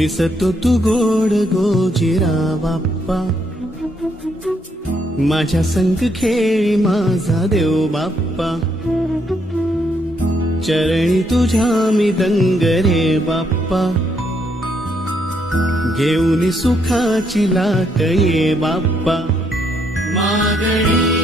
दिसतो तू गोड गोजिरा बाप्पा, माझ्या संग खेळी माझा देव बाप्पा, चरणी तुझ्या मी दंग रे बाप्पा, घेऊन सुखाची लाट ये बाप्पा, मागणी